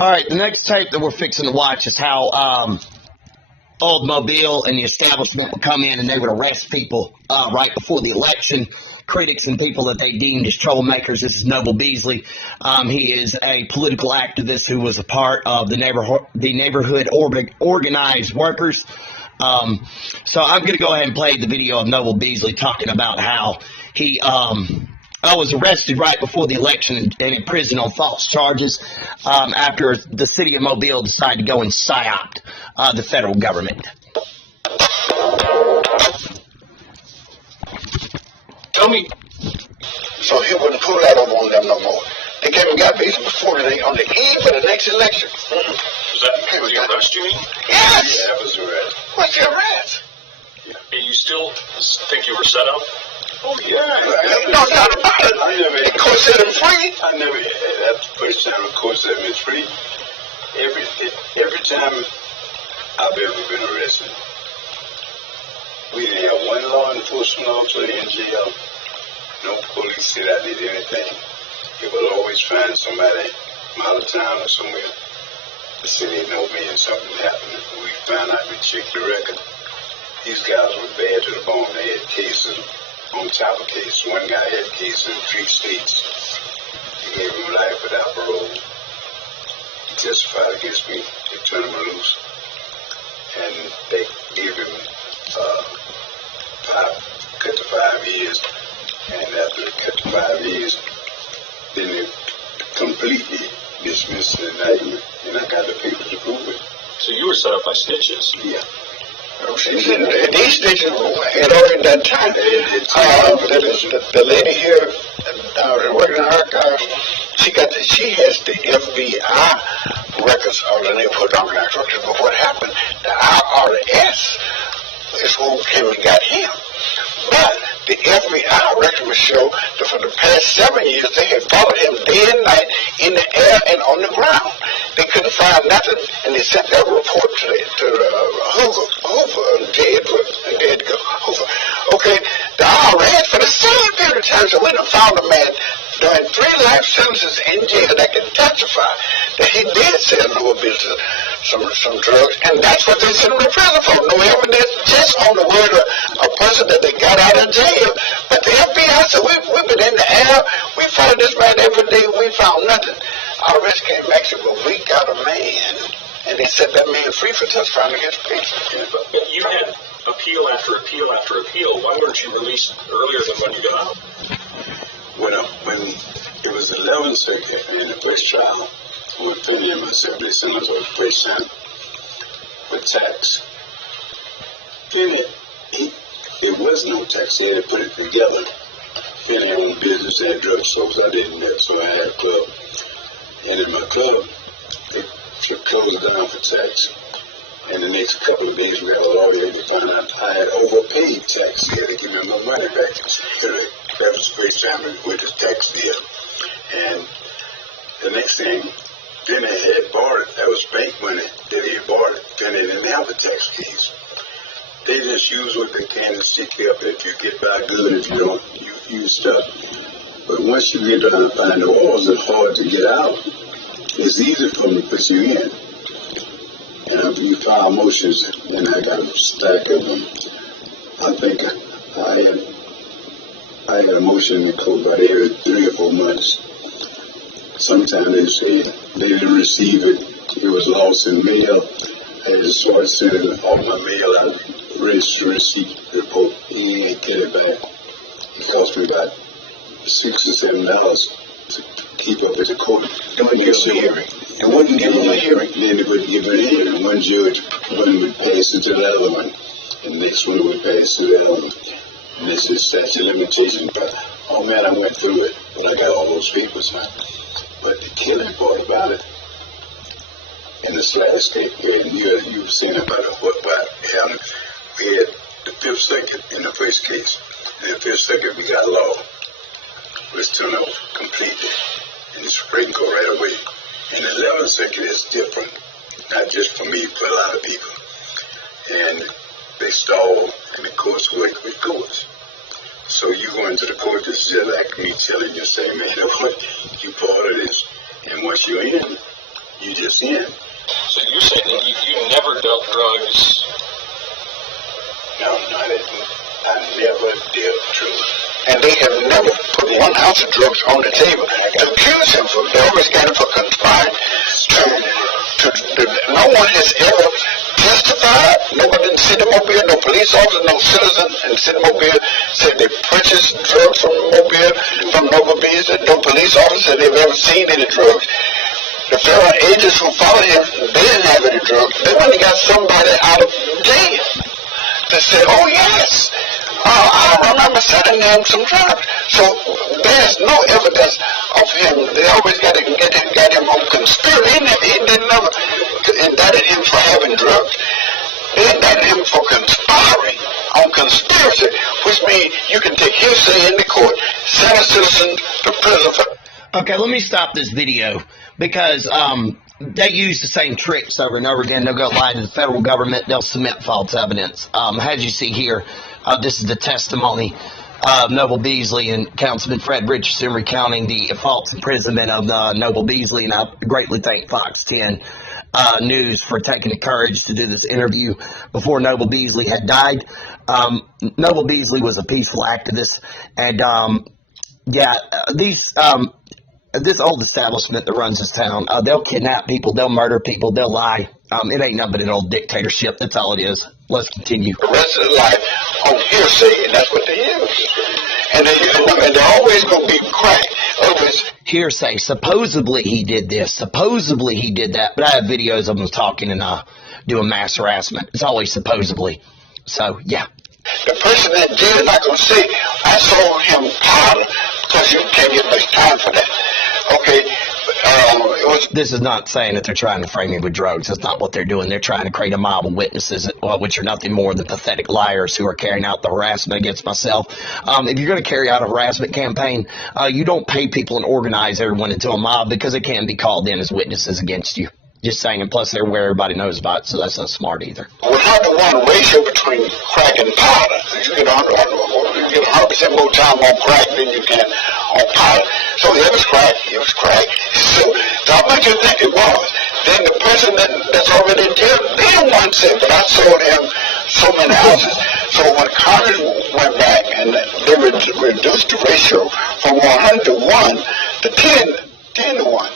All right, the next tape that we're fixing to watch is how Olde Mobile and the establishment would come in and they would arrest people right before the election, critics and people that they deemed as troublemakers. This is Noble Beasley. He is a political activist who was a part of the neighborhood organized workers. So I'm going to go ahead and play the video of Noble Beasley talking about how he was arrested right before the election and in prison on false charges after the city of Mobile decided to go and Psy-Opt the federal government. Tell me. So he wouldn't pull that over on them no more. They came and got Beasley before today on the eve of the next election. Was that the arrest, you mean? Yes. Yeah, it was the arrest. What's the arrest? Yeah. And you still think you were set up? Oh, yeah. No doubt about it. The court set him free. I never had that. The first time the court set me free, every time I've ever been arrested, we didn't have one law enforcement officer in jail. No police said I did anything. They would always find somebody from out of town or somewhere to say they know me and something happened. We found out, we checked the record. These guys were bad to the bone. They had cases on top of cases. One guy had cases in 3 states. He gave him life without parole. He testified against me. They turned him loose. And they gave him cut to 5 years. And after they cut to 5 years, then they completely dismissed the indictment. And I got the papers to prove it. So you were set up by snitches? Yeah. These snitches had already done time. The lady here working in her car, she has the FBI records of the neighborhood organized structure. But what happened, the IRS is who came and got him. But the FBI records show that for the past 7 years they had followed him day and night in the air and on the ground. They couldn't find nothing, and they sent that report to Hoover, dead Hoover. Okay, the IRS for the same period of time, so when they found a man doing 3 life sentences in jail that can testify that he did sell no business, some drugs, and that's what they sent him to prison for. No evidence, just on the word of a person that they got out of jail. But the FBI said, we've been in the air, we followed this man every day, we found nothing. IRS came back and said, well, we got a man, and they set that man free for testifying against patients. But you had appeal after appeal after appeal. Why weren't you released earlier than when you got out? Well, when it was the 11th circuit in the first trial, with Tony and myself, they sent us for the first time with tax. Then it was no tax. They had to put it together. Then they owned business, they had drugstores. I didn't know, so I had a club. And in my club, they closed down for tax. And the next couple of days, we got a lawyer to find out I had overpaid tax. They had to give me my money back. That was the first time we went to tax deal. And the next thing, then they had borrowed, that was bank money that they had borrowed. Then they didn't have a tax case. They just use what they can to stick you up if you get by good, if you don't use stuff. But once you get down and find the walls, it's hard to get out. It's easy for them to put you in. And you file motions, and I got a stack of them. I think I had a motion in the court about every 3 or 4 months. Sometimes they say they didn't receive it. It was lost in mail. I had to start sending all my mail out, register receipt report. He ain't get it back. It cost me about $6 or $7 to keep up with the court. They wouldn't give them a hearing. They wouldn't give them a hearing. Then they would give it a hearing. One judge, one would pass it to the other one, and the next one would pass to the other one. And this is statute of limitations. But, oh man, I went through it, but I got all those papers now. But the killing part about it, in the South State, you've seen about what happened. We had the 5th Circuit in the first case. In the 5th Circuit, we got law. It was turned off completely. And the Supreme Court right away. And the 11th Circuit is different. Not just for me, but a lot of people. And they stalled, and the courts work with courts. So you go into the court, this is like me telling you, say, man, you part of this. And once you're in, You just in. So you're saying that you never dealt drugs? No, I never did drugs. And they have never put 1 ounce of drugs on the table to accuse him for. They always got him for conspiring. No one has ever testified. Nobody in City Mobile, no police officer, no citizen in City Mobile said they purchased drugs from Mobile, from Nova Beasley. No police officer said they've ever seen any drugs. The federal agents who followed him, they didn't have any drugs. They went and got somebody out of jail that said, oh yes, I remember selling them some drugs. So there's no evidence of him. They always got him on conspiracy. They never indicted him for having drugs. They indicted him for conspiring on conspiracy, which means you can take hearsay in the court, send a citizen to prison for. Okay, let me stop this video because they use the same tricks over and over again. They'll go lie to the federal government. They'll submit false evidence. As you see here, this is the testimony of Noble Beasley and Councilman Fred Richardson recounting the false imprisonment of Noble Beasley. And I greatly thank Fox10 News for taking the courage to do this interview before Noble Beasley had died. Noble Beasley was a peaceful activist. And, this old establishment that runs this town, they'll kidnap people, they'll murder people, they'll lie. It ain't nothing but an old dictatorship. That's all it is. Let's continue. The rest of their life on hearsay, and that's what they use. And they're always going to be crack. Always. Hearsay. Supposedly he did this. Supposedly he did that. But I have videos of them talking and doing mass harassment. It's always supposedly. So, yeah. The person in jail is not going to say, I sold him powder, because you can't get much time for that. Okay, this is not saying that they're trying to frame me with drugs. That's not what they're doing. They're trying to create a mob of witnesses, which are nothing more than pathetic liars who are carrying out the harassment against myself. If you're going to carry out a harassment campaign, you don't pay people and organize everyone into a mob because they can be called in as witnesses against you. Just saying, and plus they're where everybody knows about it, so that's not smart either. Without the one ratio between crack and powder, you get 100% more time on crack than you can on powder. So it was crack. So how much you think it was? Then the person that's already in jail, they don't want to say, but I sold him so many ounces. So when Congress went back and they reduced the ratio from 100 to 1 to 10 to 1.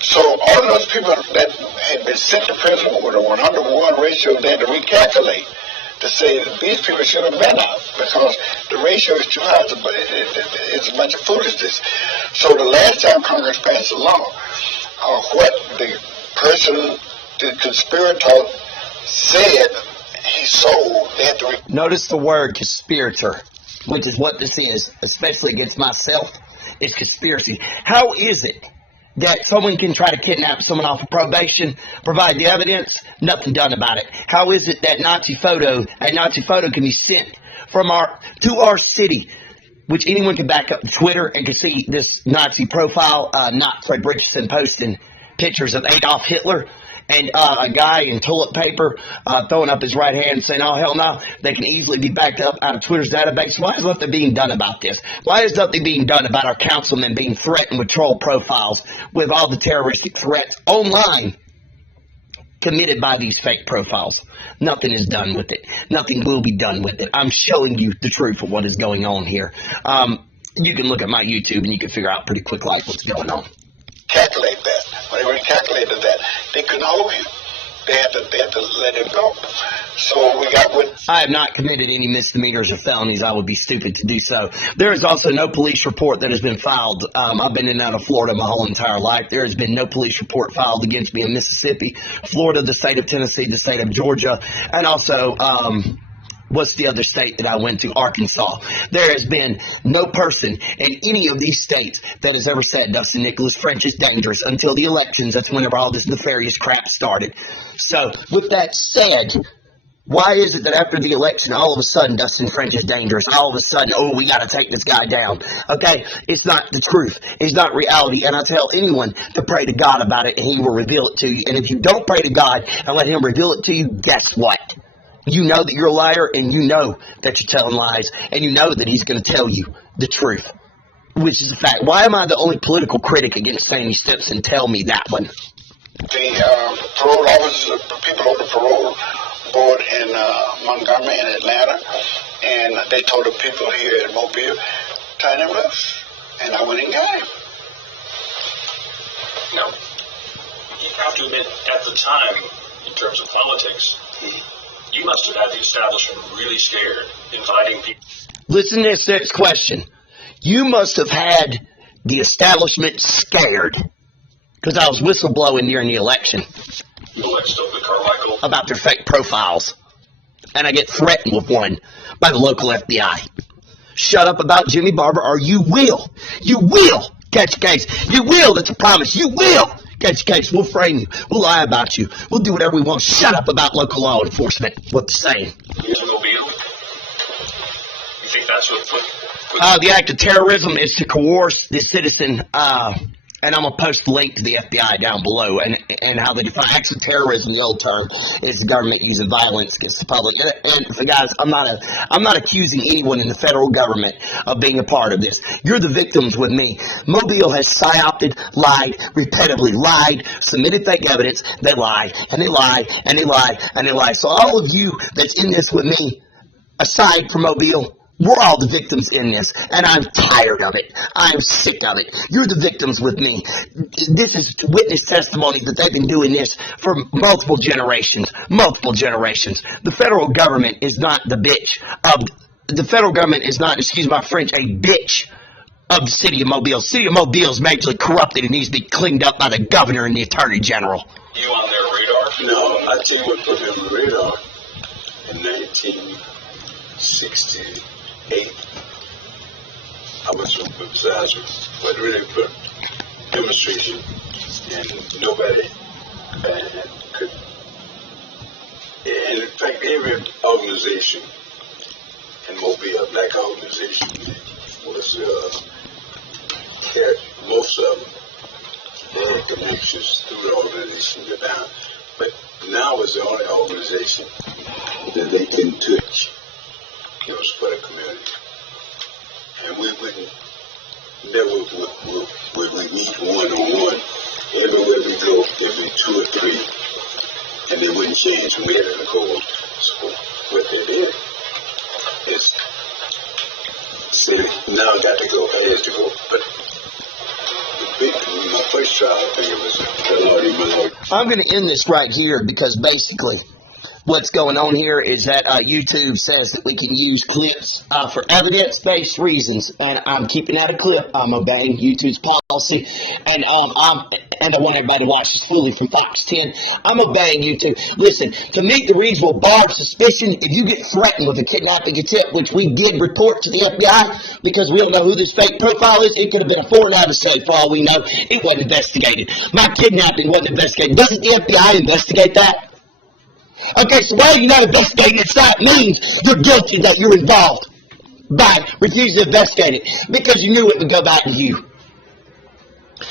So all of those people that had been sent to prison with a 100-to-1 ratio, they had to recalculate to say that these people should have been out because the ratio is too high. It's a bunch of foolishness. So the last time Congress passed a law, what the person, the conspirator said he sold, they had to. Notice the word conspirator, which is what this is, especially against myself. It's conspiracy. How is it that someone can try to kidnap someone off of probation, provide the evidence, nothing done about it? How is it that a Nazi photo can be sent from to our city, which anyone can back up to Twitter and can see this Nazi profile, not Fred Richardson posting pictures of Adolf Hitler, and a guy in toilet paper throwing up his right hand saying, oh, hell no, they can easily be backed up out of Twitter's database. Why is nothing being done about this? Why is nothing being done about our councilmen being threatened with troll profiles with all the terroristic threats online committed by these fake profiles? Nothing is done with it. Nothing will be done with it. I'm showing you the truth of what is going on here. You can look at my YouTube and you can figure out pretty quick like what's going on. Calculate that. When they recalculated that, they couldn't hold him. They had to let him go. So we got with. I have not committed any misdemeanors or felonies. I would be stupid to do so. There is also no police report that has been filed. I've been in and out of Florida my whole entire life. There has been no police report filed against me in Mississippi, Florida, the state of Tennessee, the state of Georgia, and also what's the other state that I went to? Arkansas. There has been no person in any of these states that has ever said Dustin Nicholas French is dangerous until the elections. That's whenever all this nefarious crap started. So, with that said, why is it that after the election, all of a sudden, Dustin French is dangerous? All of a sudden, oh, we got to take this guy down. Okay? It's not the truth. It's not reality. And I tell anyone to pray to God about it, and he will reveal it to you. And if you don't pray to God and let him reveal it to you, guess what? You know that you're a liar, and you know that you're telling lies, and you know that he's going to tell you the truth, which is a fact. Why am I the only political critic against Sammy Simpson? Tell me that one. The parole officers, people on the parole board in Montgomery and Atlanta, and they told the people here in Mobile, turn him loose, and I went and got him. Now, you have to admit, at the time, in terms of politics, you must have had the establishment really scared, inviting people. Listen to this next question. You must have had the establishment scared, because I was whistleblowing during the election about their fake profiles, and I get threatened with one by the local FBI. Shut up about Jimmy Barber, or you will catch a case. You will, that's a promise. You will catch a case. We'll frame you. We'll lie about you. We'll do whatever we want. Shut up about local law enforcement. What they're saying. You think that's what the act of terrorism is to coerce the citizen, and I'm going to post the link to the FBI down below, and how they define acts of terrorism. The old term is the government using violence against the public. And so guys, I'm not accusing anyone in the federal government of being a part of this. You're the victims with me. Mobile has psyopted, lied, repetitively lied, submitted fake evidence. They lied, and they lied, and they lied, and they lied. So all of you that's in this with me, aside from Mobile, we're all the victims in this, and I'm tired of it. I'm sick of it. You're the victims with me. This is witness testimony that they've been doing this for multiple generations. The federal government is not the bitch of, the federal government is not, excuse my French, a bitch of the city of Mobile. City of Mobile is majorly corrupted and needs to be cleaned up by the governor and the attorney general. You on their radar? No, I tell you what put me on the radar in 1968. I was from Dixiecrats, but really put demonstration, and nobody could. And in fact, every organization in Mobile, black organization, was most of them. They had connections through the organization to down, but now is the only organization that they can touch. It was for the community. And we wouldn't, never would we meet one-on-one. Everywhere we go, there'd be 2 or 3, and they wouldn't change. We had to go. So what they did is say, now I got to go, I had to go. But my first trial, I think it was Lordy. I'm going to end this right here, because basically what's going on here is that YouTube says that we can use clips for evidence-based reasons, and I'm keeping that a clip. I'm obeying YouTube's policy, and I want everybody to watch this fully from Fox10. I'm obeying YouTube. Listen, to meet the reasonable bar of suspicion, if you get threatened with a kidnapping attempt, which we did report to the FBI because we don't know who this fake profile is, it could have been a foreign adversary for all we know. It wasn't investigated. My kidnapping wasn't investigated. Doesn't the FBI investigate that? Okay, so why are you not investigating it? That means you're guilty, that you're involved by refusing to investigate it because you knew it would go back to you.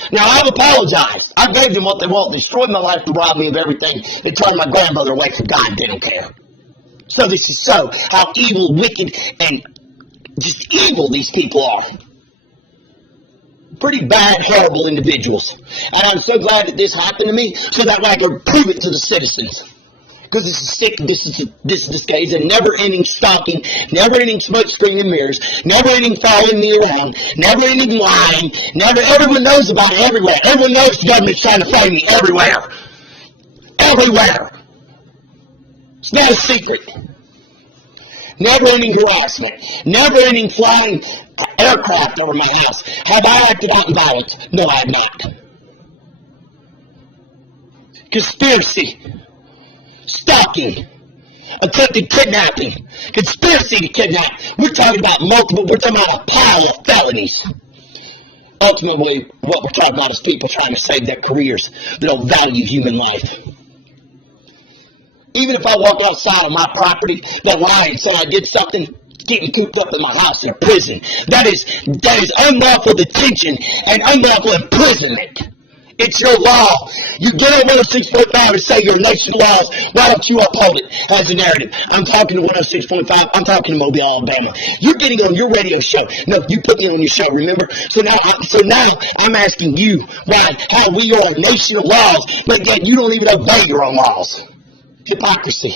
Now, I've apologized. I gave them what they want, destroyed my life to rob me of everything, and turned my grandmother away from God. They don't care. So this is so how evil, wicked, and just evil these people are. Pretty bad, horrible individuals. And I'm so glad that this happened to me so that I can prove it to the citizens. Because this is sick. This is a never-ending stalking, never-ending smoke screen and mirrors, never-ending following me around, never-ending lying. Everyone knows about it everywhere. Everyone knows the government's trying to find me everywhere. Everywhere. It's not a secret. Never-ending harassment, never-ending flying aircraft over my house. Have I acted out in violence? No, I have not. Conspiracy. Stalking, attempted kidnapping, conspiracy to kidnap. We're talking about a pile of felonies. Ultimately, what we're talking about is people trying to save their careers. They don't value human life. Even if I walk outside on my property, that lie and say I did something, keep me cooped up in my house in a prison. That is unlawful detention and unlawful imprisonment. It's your law. You get on 106.5 and say your national laws. Why don't you uphold it as a narrative? I'm talking to 106.5. I'm talking to Mobile, Alabama. You're getting on your radio show. No, you put me on your show, remember? So now I'm asking you how we are national laws, but yet you don't even obey your own laws. Hypocrisy.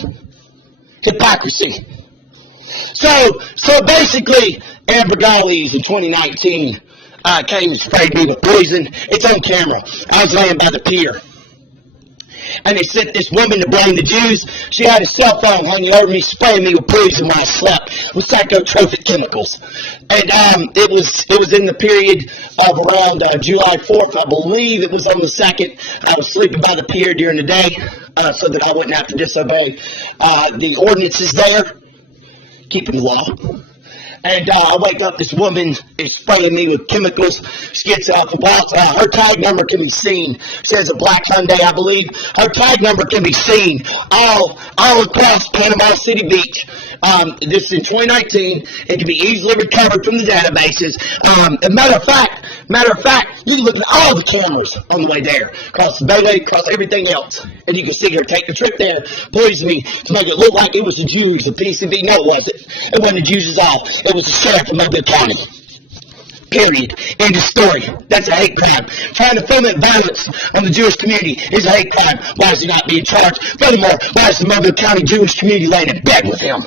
So basically, Amber Galley's in 2019 came and sprayed me with poison. It's on camera. I was laying by the pier. And they sent this woman to blame the Jews. She had a cell phone hanging over me, spraying me with poison when I slept, with psychotropic chemicals. And it was in the period of around July 4th, I believe. It was on the 2nd. I was sleeping by the pier during the day so that I wouldn't have to disobey the ordinances there, keeping the law. And I wake up, this woman is spraying me with chemicals. She gets out the box. Her tag number can be seen. She has a black Hyundai, I believe. Her tag number can be seen all across Panama City Beach. This is in 2019. It can be easily recovered from the databases. Matter of fact, you can look at all the cameras on the way there, across the bay, across everything else, and you can see her take the trip there, poison me to make it look like it was the Jews, the PCB. No, it wasn't. It wasn't the Jews at all. It was the sheriff of Mobile County. Period. End of story. That's a hate crime. Trying to foment violence on the Jewish community is a hate crime. Why is he not being charged? Furthermore, why is the Mobile County Jewish community laying in bed with him?